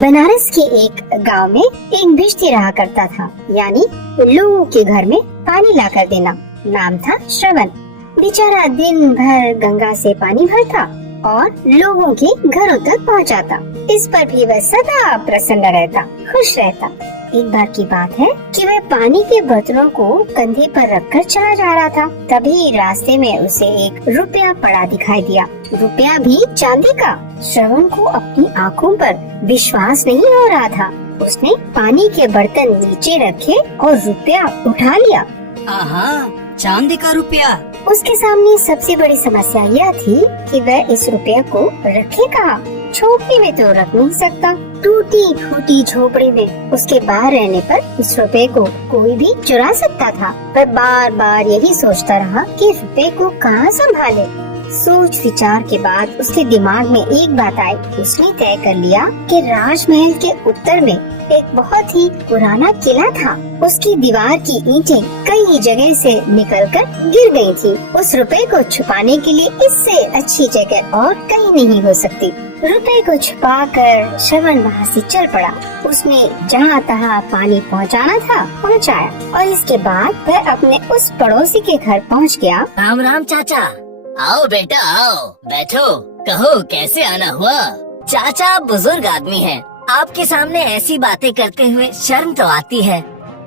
बनारस के एक गांव में एक भिश्ती रहा करता था, यानी लोगों के घर में पानी लाकर देना। नाम था श्रवण। बेचारा दिन भर गंगा से पानी भरता और लोगों के घरों तक पहुंचाता। इस पर भी वह सदा प्रसन्न रहता, खुश रहता। एक बार की बात है कि वह पानी के बर्तनों को कंधे पर रखकर चला जा रहा था। तभी रास्ते में उसे एक रुपया पड़ा दिखाई दिया, रुपया भी चांदी का। श्रवण को अपनी आंखों पर विश्वास नहीं हो रहा था। उसने पानी के बर्तन नीचे रखे और रुपया उठा लिया। आहा, चांदी का रुपया। उसके सामने सबसे बड़ी समस्या यह थी कि वह इस रुपये को रखे कहाँ। झोपड़ी में तो रख नहीं सकता। टूटी फूटी झोपड़ी में उसके बाहर रहने पर इस रुपये को कोई भी चुरा सकता था। वह बार बार यही सोचता रहा कि रुपये को कहाँ संभाले। सोच विचार के बाद उसके दिमाग में एक बात आई। उसने तय कर लिया कि राजमहल के उत्तर में एक बहुत ही पुराना किला था। उसकी दीवार की ईंटें कई जगह से निकलकर गिर गई थी। उस रुपए को छुपाने के लिए इससे अच्छी जगह और कहीं नहीं हो सकती। रुपए को छुपाकर श्रवण वहाँ से चल पड़ा। उसने जहाँ तहाँ पानी पहुँचाना था पहुँचाया और इसके बाद वह अपने उस पड़ोसी के घर पहुँच गया। राम राम चाचा। आओ बेटा आओ, बैठो, कहो कैसे आना हुआ। चाचा आप बुजुर्ग आदमी हैं, आपके सामने ऐसी बातें करते हुए शर्म तो आती है।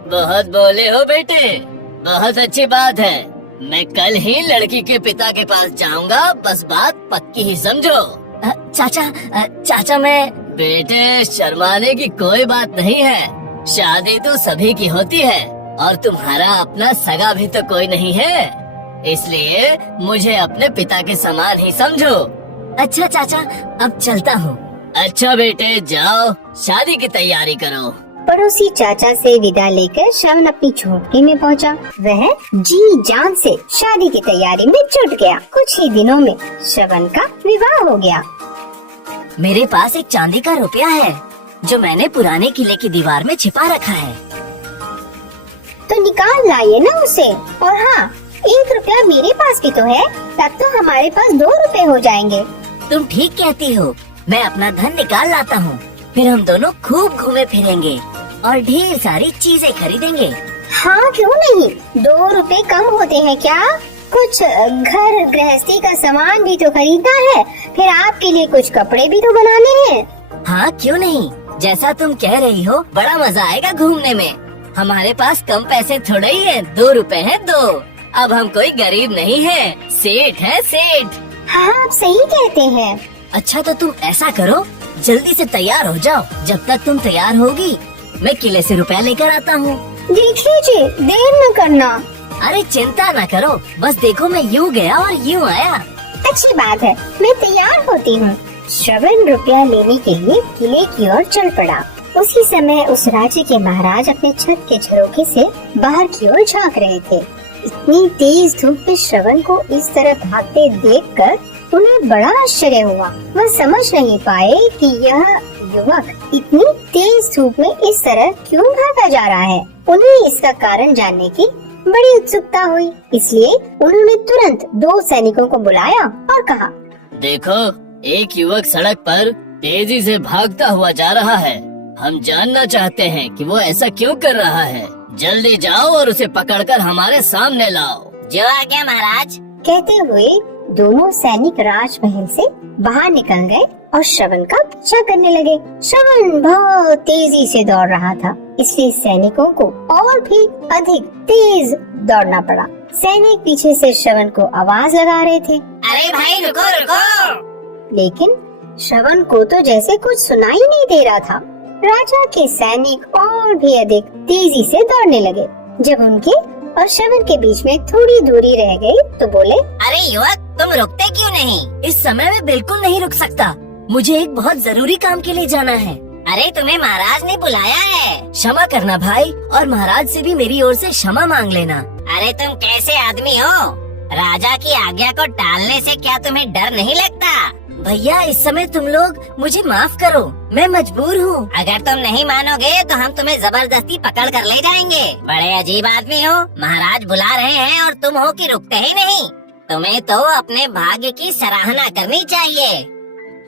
बहुत बोले हो बेटे, बहुत अच्छी बात है। मैं कल ही लड़की के पिता के पास जाऊंगा, बस बात पक्की ही समझो। चाचा मैं। बेटे शर्माने की कोई बात नहीं है, शादी तो सभी की होती है और तुम्हारा अपना सगा भी तो कोई नहीं है, इसलिए मुझे अपने पिता के समान ही समझो। अच्छा चाचा, अब चलता हूँ। अच्छा बेटे जाओ, शादी की तैयारी करो। पड़ोसी चाचा से विदा लेकर श्रवण अपनी झोपड़ी में पहुंचा। वह जी जान से शादी की तैयारी में जुट गया। कुछ ही दिनों में श्रवण का विवाह हो गया। मेरे पास एक चांदी का रुपया है जो मैंने पुराने किले की दीवार में छिपा रखा है। तो निकाल लाइए ना उसे। और हाँ, 1 रुपया मेरे पास भी तो है, तब तो हमारे पास 2 रुपए हो जाएंगे। तुम ठीक कहती हो, मैं अपना धन निकाल लाता हूँ, फिर हम दोनों खूब घूमे फिरेंगे और ढेर सारी चीजें खरीदेंगे। हाँ क्यों नहीं, 2 रुपए कम होते हैं क्या? कुछ घर गृहस्थी का सामान भी तो खरीदना है, फिर आपके लिए कुछ कपड़े भी तो बनाने हैं। हाँ क्यों नहीं, जैसा तुम कह रही हो बड़ा मजा आएगा घूमने में। हमारे पास कम पैसे थोड़े ही है, 2 रुपए है 2। अब हम कोई गरीब नहीं है, सेठ है सेठ। हाँ आप सही कहते हैं। अच्छा तो तुम ऐसा करो, जल्दी से तैयार हो जाओ। जब तक तुम तैयार होगी मैं किले से रुपया लेकर आता हूँ। देख लीजिए, देर न करना। अरे चिंता न करो, बस देखो मैं यूँ गया और यूँ आया। अच्छी बात है, मैं तैयार होती हूँ। श्रवण रुपया लेने के लिए किले की ओर चल पड़ा। उसी समय उस राज्य के महाराज अपने छत के झरोखे से बाहर की ओर झांक रहे थे। इतनी तेज धूप में श्रवण को इस तरह भागते देखकर उन्हें बड़ा आश्चर्य हुआ। वह समझ नहीं पाए कि यह युवक इतनी तेज धूप में इस तरह क्यों भागा जा रहा है। उन्हें इसका कारण जानने की बड़ी उत्सुकता हुई, इसलिए उन्होंने तुरंत 2 सैनिकों को बुलाया और कहा, देखो एक युवक सड़क पर तेजी से भागता हुआ जा रहा है। हम जानना चाहते हैं कि वो ऐसा क्यों कर रहा है। जल्दी जाओ और उसे पकड़कर हमारे सामने लाओ। जो आज्ञा महाराज। कहते हुए दोनों सैनिक राजमहल से बाहर निकल गए और श्रवण का पीछा करने लगे। श्रवण बहुत तेजी से दौड़ रहा था, इसलिए सैनिकों को और भी अधिक तेज दौड़ना पड़ा। सैनिक पीछे से श्रवण को आवाज लगा रहे थे, अरे भाई रुको रुको। लेकिन श्रवण को तो जैसे कुछ सुनाई नहीं दे रहा था। राजा के सैनिक और भी अधिक तेजी से दौड़ने लगे। जब उनके और श्रवण के बीच में थोड़ी दूरी रह गई तो बोले, अरे युवक तुम रुकते क्यों नहीं? इस समय में बिल्कुल नहीं रुक सकता, मुझे एक बहुत जरूरी काम के लिए जाना है। अरे तुम्हें महाराज ने बुलाया है। क्षमा करना भाई, और महाराज से भी मेरी ओर से क्षमा मांग लेना। अरे तुम कैसे आदमी हो, राजा की आज्ञा को टालने से क्या तुम्हें डर नहीं लगता? भैया इस समय तुम लोग मुझे माफ करो, मैं मजबूर हूँ। अगर तुम नहीं मानोगे तो हम तुम्हें जबरदस्ती पकड़ कर ले जाएंगे। बड़े अजीब आदमी हो, महाराज बुला रहे हैं और तुम हो कि रुकते ही नहीं। तुम्हें तो अपने भाग्य की सराहना करनी चाहिए।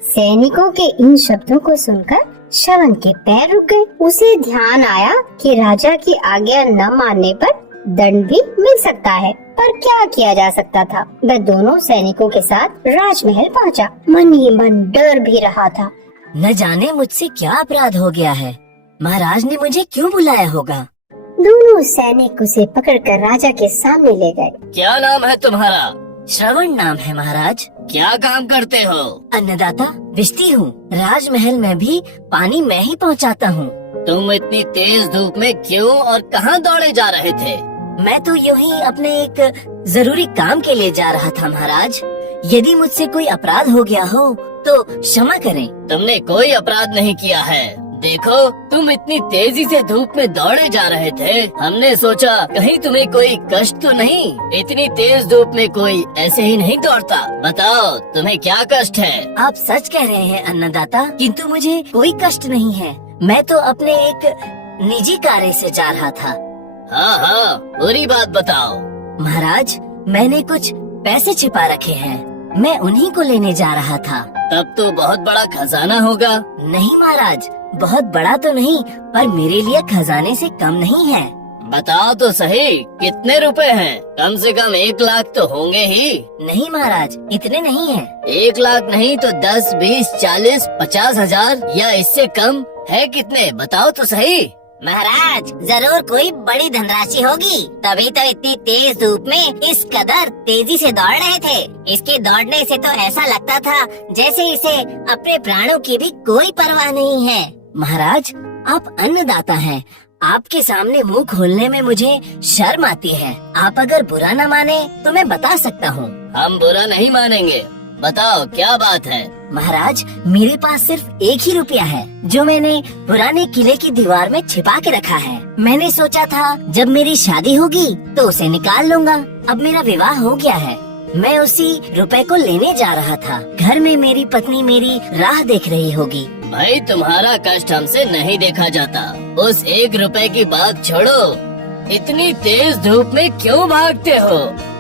सैनिकों के इन शब्दों को सुनकर श्रवण के पैर रुक गए। उसे ध्यान आया कि राजा की आज्ञा न मानने पर दंड भी मिल सकता है, पर क्या किया जा सकता था। वह दोनों सैनिकों के साथ राजमहल पहुंचा। मन ही मन डर भी रहा था। न जाने मुझसे क्या अपराध हो गया है, महाराज ने मुझे क्यों बुलाया होगा। दोनों सैनिक उसे पकड़कर राजा के सामने ले गए। क्या नाम है तुम्हारा? श्रवण नाम है महाराज। क्या काम करते हो? अन्नदाता बिश्ती हूँ। राजमहल में भी पानी मैं ही पहुँचाता हूँ। तुम इतनी तेज धूप में क्यों और कहाँ दौड़े जा रहे थे? मैं तो यूं ही अपने एक जरूरी काम के लिए जा रहा था महाराज। यदि मुझसे कोई अपराध हो गया हो तो क्षमा करें। तुमने कोई अपराध नहीं किया है। देखो, तुम इतनी तेजी से धूप में दौड़े जा रहे थे। हमने सोचा कहीं तुम्हें कोई कष्ट तो नहीं। इतनी तेज धूप में कोई ऐसे ही नहीं दौड़ता। बताओ तुम्हें क्या कष्ट है? आप सच कह रहे हैं अन्नदाता, किंतु मुझे कोई कष्ट नहीं है। मैं तो अपने एक निजी कार्य से जा रहा था। हाँ हाँ, पूरी बात बताओ। महाराज, मैंने कुछ पैसे छिपा रखे हैं, मैं उन्हीं को लेने जा रहा था। तब तो बहुत बड़ा खजाना होगा। नहीं महाराज, बहुत बड़ा तो नहीं, पर मेरे लिए खजाने से कम नहीं है। बताओ तो सही, कितने रुपए हैं? कम से कम 1 लाख तो होंगे ही। नहीं महाराज, इतने नहीं है। 1 लाख नहीं तो 10, 20, 40, 50 हजार या इससे कम है? कितने बताओ तो सही। महाराज, जरूर कोई बड़ी धनराशि होगी, तभी तो इतनी तेज धूप में इस कदर तेजी से दौड़ रहे थे। इसके दौड़ने से तो ऐसा लगता था जैसे इसे अपने प्राणों की भी कोई परवाह नहीं है। महाराज, आप अन्नदाता हैं, आपके सामने मुंह खोलने में मुझे शर्म आती है। आप अगर बुरा न माने तो मैं बता सकता हूँ। हम बुरा नहीं मानेंगे, बताओ क्या बात है। महाराज, मेरे पास सिर्फ 1 ही रुपया है, जो मैंने पुराने किले की दीवार में छिपा के रखा है। मैंने सोचा था जब मेरी शादी होगी तो उसे निकाल लूंगा। अब मेरा विवाह हो गया है, मैं उसी रुपए को लेने जा रहा था। घर में मेरी पत्नी मेरी राह देख रही होगी। भाई, तुम्हारा कष्ट हमसे नहीं देखा जाता। उस 1 रुपए की बात छोड़ो, इतनी तेज धूप में क्यों भागते हो?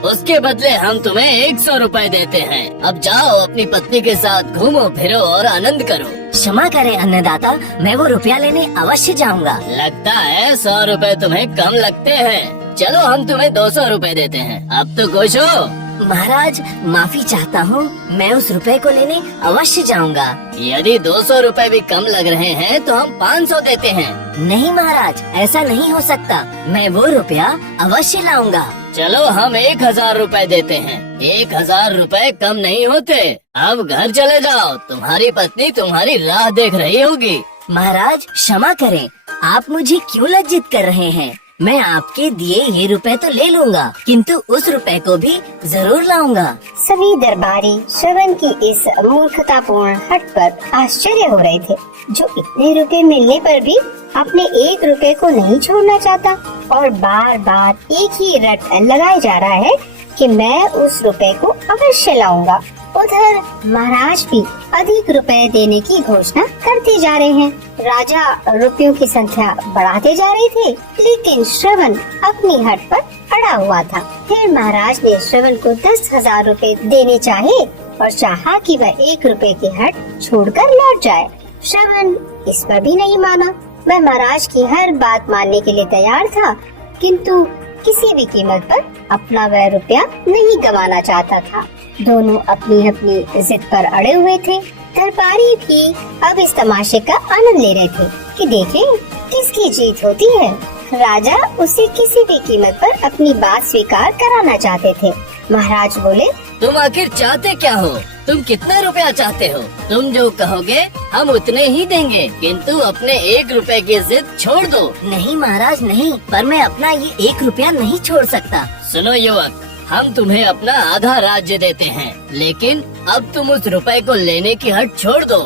उसके बदले हम तुम्हें 100 रुपए देते हैं। अब जाओ, अपनी पत्नी के साथ घूमो फिरो और आनंद करो। क्षमा करें अन्नदाता, मैं वो रुपया लेने अवश्य जाऊंगा। लगता है 100 रुपए तुम्हें कम लगते हैं। चलो, हम तुम्हें 200 रुपए देते हैं। अब तो खुश हो? महाराज, माफी चाहता हूँ, मैं उस रुपए को लेने अवश्य जाऊंगा। यदि 200 रुपए भी कम लग रहे हैं तो हम 500 देते हैं। नहीं महाराज, ऐसा नहीं हो सकता, मैं वो रुपया अवश्य लाऊंगा। चलो, हम 1000 रुपए देते हैं। 1000 रुपए कम नहीं होते। अब घर चले जाओ, तुम्हारी पत्नी तुम्हारी राह देख रही होगी। महाराज, क्षमा करें, आप मुझे क्यों लज्जित कर रहे हैं? मैं आपके दिए ये रुपए तो ले लूंगा, किंतु उस रुपए को भी जरूर लाऊंगा। सभी दरबारी श्रवण की इस मूर्खतापूर्ण हट पर आश्चर्य हो रहे थे, जो इतने रुपए मिलने पर भी अपने 1 रुपए को नहीं छोड़ना चाहता और बार बार एक ही रट लगाए जा रहा है कि मैं उस रुपए को अवश्य लाऊंगा। उधर महाराज भी अधिक रुपए देने की घोषणा करते जा रहे हैं। राजा रुपयों की संख्या बढ़ाते जा रहे थे, लेकिन श्रवण अपनी हट पर अड़ा हुआ था। फिर महाराज ने श्रवण को 10,000 रुपए देने चाहे और चाहा कि वह 1 रुपए की हट छोड़कर लौट जाए। श्रवण इस पर भी नहीं माना। वह महाराज की हर बात मानने के लिए तैयार था, किंतु किसी भी कीमत पर अपना वह रुपया नहीं गंवाना चाहता था। दोनों अपनी अपनी जिद पर अड़े हुए थे। दरबारी भी अब इस तमाशे का आनंद ले रहे थे कि देखें किसकी जीत होती है। राजा उसे किसी भी कीमत पर अपनी बात स्वीकार कराना चाहते थे। महाराज बोले, तुम आखिर चाहते क्या हो? तुम कितना रुपया चाहते हो? तुम जो कहोगे हम उतने ही देंगे, किंतु अपने 1 रुपए की जिद छोड़ दो। नहीं महाराज नहीं, पर मैं अपना ये 1 रुपया नहीं छोड़ सकता। सुनो युवक, हम तुम्हें अपना आधा राज्य देते हैं, लेकिन अब तुम उस रुपए को लेने की हट छोड़ दो।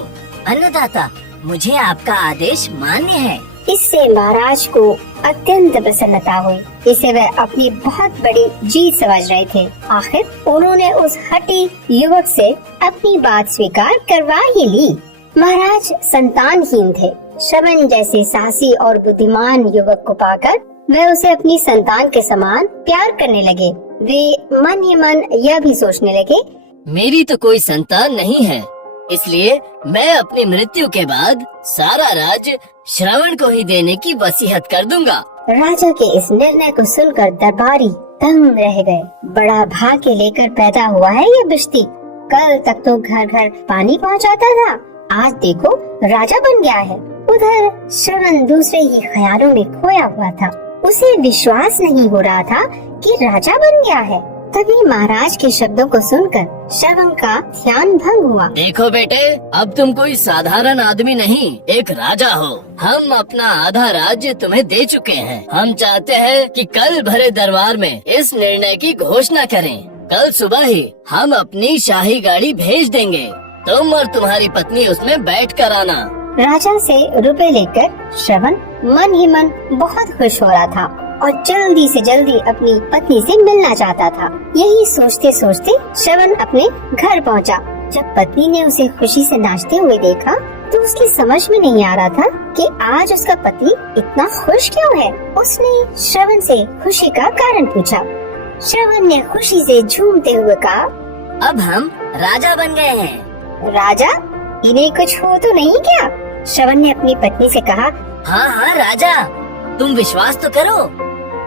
अन्नदाता, मुझे आपका आदेश मान्य है। इससे महाराज को अत्यंत प्रसन्नता हुई। इसे वह अपनी बहुत बड़ी जीत समझ रहे थे। आखिर उन्होंने उस हठी युवक से अपनी बात स्वीकार करवा ही ली। महाराज संतानहीन थे। श्रवण जैसे साहसी और बुद्धिमान युवक को पाकर वह उसे अपनी संतान के समान प्यार करने लगे। वे मन ही मन यह भी सोचने लगे, मेरी तो कोई संतान नहीं है, इसलिए मैं अपनी मृत्यु के बाद सारा राज्य श्रवण को ही देने की वसीयत कर दूंगा। राजा के इस निर्णय को सुनकर दरबारी दंग रह गए। बड़ा भाग्य लेकर पैदा हुआ है ये बिश्ती। कल तक तो घर घर पानी पहुंचाता था, आज देखो राजा बन गया है। उधर श्रवण दूसरे ही ख्यालों में खोया हुआ था। उसे विश्वास नहीं हो रहा था कि राजा बन गया है। तभी महाराज के शब्दों को सुनकर श्रवण का ध्यान भंग हुआ। देखो बेटे, अब तुम कोई साधारण आदमी नहीं, एक राजा हो। हम अपना आधा राज्य तुम्हें दे चुके हैं। हम चाहते हैं कि कल भरे दरबार में इस निर्णय की घोषणा करें। कल सुबह ही हम अपनी शाही गाड़ी भेज देंगे। तुम और तुम्हारी पत्नी उसमें बैठ कर आना। राजा से रुपए लेकर श्रवण मन ही मन बहुत खुश हो रहा था और जल्दी से जल्दी अपनी पत्नी से मिलना चाहता था। यही सोचते सोचते श्रवण अपने घर पहुंचा। जब पत्नी ने उसे खुशी से नाचते हुए देखा तो उसकी समझ में नहीं आ रहा था कि आज उसका पति इतना खुश क्यों है। उसने श्रवण से खुशी का कारण पूछा। श्रवण ने खुशी से झूमते हुए कहा, अब हम राजा बन गए हैं। राजा? इन्हें कुछ हो तो नहीं क्या? श्रवण ने अपनी पत्नी से कहा। हाँ राजा, तुम विश्वास तो करो।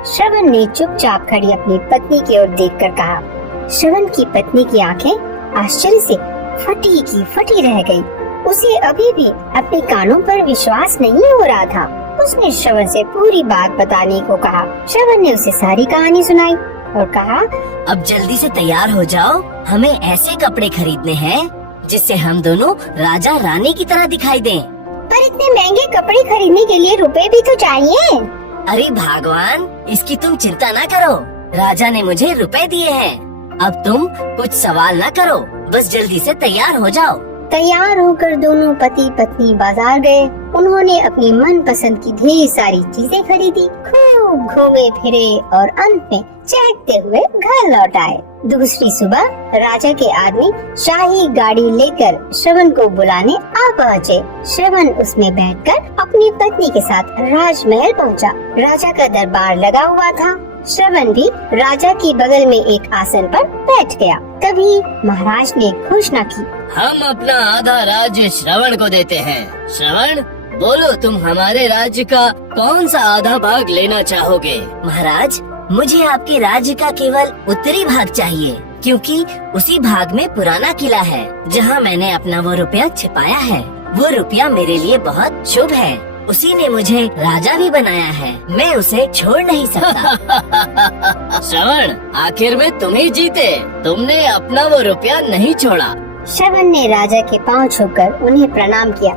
श्रवण ने चुपचाप खड़ी अपनी पत्नी की ओर देखकर कहा। श्रवण की पत्नी की आंखें आश्चर्य से फटी की फटी रह गई। उसे अभी भी अपने कानों पर विश्वास नहीं हो रहा था। उसने श्रवण से पूरी बात बताने को कहा। श्रवण ने उसे सारी कहानी सुनाई और कहा, अब जल्दी से तैयार हो जाओ, हमें ऐसे कपड़े खरीदने हैं जिससे हम दोनों राजा रानी की तरह दिखाई दें। पर इतने महंगे कपड़े खरीदने के लिए रुपए भी तो चाहिए। अरे भगवान, इसकी तुम चिंता ना करो, राजा ने मुझे रुपए दिए हैं। अब तुम कुछ सवाल ना करो, बस जल्दी से तैयार हो जाओ। तैयार होकर दोनों पति पत्नी बाजार गए। उन्होंने अपनी मनपसंद की ढेर सारी चीजें खरीदी, खूब घूमे फिरे और अंत में चहकते हुए घर लौट आए। दूसरी सुबह राजा के आदमी शाही गाड़ी लेकर श्रवण को बुलाने आ पहुँचे। श्रवण उसमें बैठकर अपनी पत्नी के साथ राजमहल पहुँचा। राजा का दरबार लगा हुआ था। श्रवण भी राजा की बगल में एक आसन पर बैठ गया। तभी महाराज ने घोषणा की, हम अपना आधा राज्य श्रवण को देते हैं। श्रवण, बोलो तुम हमारे राज्य का कौन सा आधा भाग लेना चाहोगे? महाराज, मुझे आपके राज्य का केवल उत्तरी भाग चाहिए, क्योंकि उसी भाग में पुराना किला है जहाँ मैंने अपना वो रुपया छिपाया है। वो रुपया मेरे लिए बहुत शुभ है, उसी ने मुझे राजा भी बनाया है, मैं उसे छोड़ नहीं सकता। श्रवण, आखिर में तुम ही जीते, तुमने अपना वो रुपया नहीं छोड़ा। श्रवण ने राजा के पांव छूकर उन्हें प्रणाम किया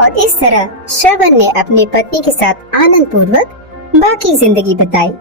और इस तरह श्रवण ने अपनी पत्नी के साथ आनंद पूर्वक बाकी जिंदगी बिताई।